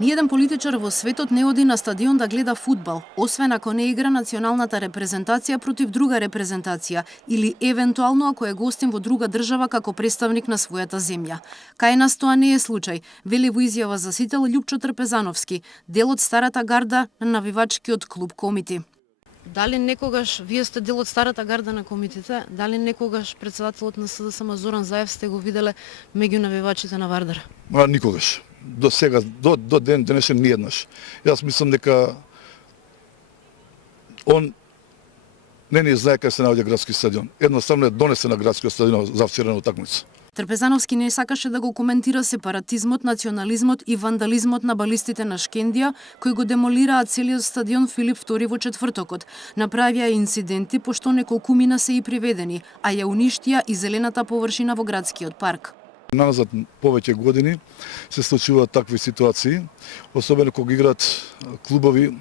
Ниеден политичар во светот не оди на стадион да гледа фудбал, освен ако не игра националната репрезентација против друга репрезентација или евентуално ако е гостин во друга држава како представник на својата земја. Кај нас тоа не е случај, вели во изјава за Сител Љупчо Трпезановски, дел од старата гарда на навивачкиот клуб Комити. Дали некогаш вие сте дел од старата гарда на комитите? Дали некогаш председателот на СДСМ Зоран Заев сте го виделе меѓу навивачите на Вардар? Никогаш. До сега, до ден денешен ни еднаш. Јас мислам дека он не знае кај се наоѓа градски стадион. Едноставно е донесен на градскиот стадион за вчерена утакмица. Трпезановски не сакаше да го коментира сепаратизмот, национализмот и вандализмот на балистите на Шкендија, кои го демолираа целиот стадион Филип II во четвртокот. Направија инциденти, пошто неколкумина се и приведени, а ја уништија и зелената површина во градскиот парк. Назад повеќе години се случуваат такви ситуации, особено кога играат клубови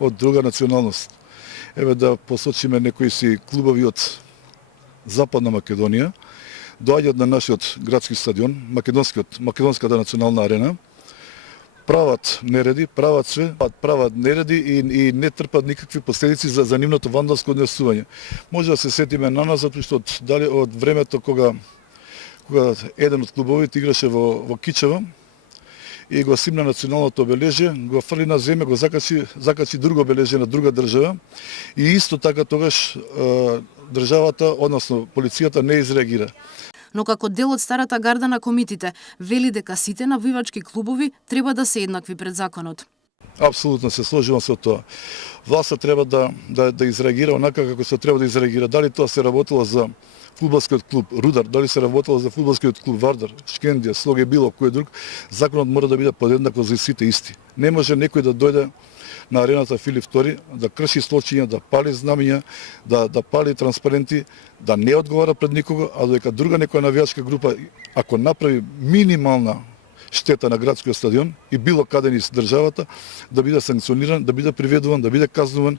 од друга националност. Еве да посочиме некои си клубови од Западна Македонија, доаѓаат на нашиот градски стадион, македонската национална арена, прават нереди, прават нереди и не трпат никакви последици за нивното вандалско однесување. Може да се сетиме на назад, што од времето кога еден од клубовите играше во Кичева и го симна националното обележје, го фрли на земја, го закачи друго обележје на друга држава и исто така тогаш државата, односно полицијата не изреагира. Но како дел од старата гарда на комитите, вели дека сите навивачки клубови треба да се еднакви пред законот. Апсолутно се сложувам со тоа. Власта треба да изреагира онака како се треба да изреагира. Дали тоа се работело за фудбалскиот клуб Рудар, дали се работело за фудбалскиот клуб Вардар, Шкендија, Слоге, било кој друг, законот мора да биде подеднакво за сите исти. Не може некој да дојде на арената Филип II, да крши случања, да пали знамиња, да пали транспаренти, да не одговара пред никого, а додека друга некоја навијачка група, ако направи минимална штета на градскиот стадион и било каде низ државата, да биде санкциониран, да биде приведуван, да биде казнуван.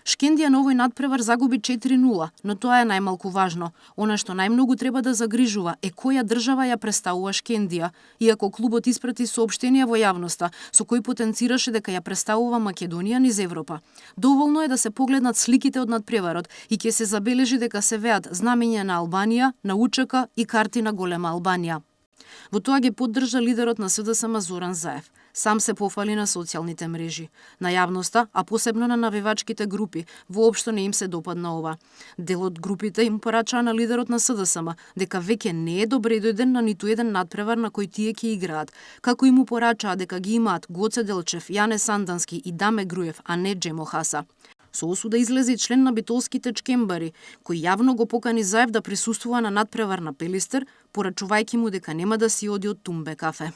Шкендија на овој надпревар загуби 4-0, но тоа е најмалку важно. Она што најмногу треба да загрижува е која држава ја представува Шкендија, иако клубот испрати соопштенија во јавноста со кои потенцираше дека ја представува Македонија низ Европа. Доволно е да се погледнат сликите од надпреварот и ќе се забележи дека се веат знамења на Албанија, на УЧК и карти на голема Албанија. Во тоа ги поддржа лидерот на СДСМ Зоран Заев. Сам се пофали на социјалните мрежи. На јавноста, а посебно на навивачките групи, воопшто не им се допадна ова. Дел од групите им порачаа на лидерот на СДСМ дека веќе не е добредојден на ниту еден надпревар на кој тие ќе играат, како и му порачаа дека ги имаат Гоце Делчев, Јане Сандански и Даме Груев, а не Джемо Хаса. Со осуда излезе и член на битолските чкембари, кој јавно го покани Заев да присуствува на надпревар на Пелистер, порачувајќи му дека нема да си оди од Тумбе кафе.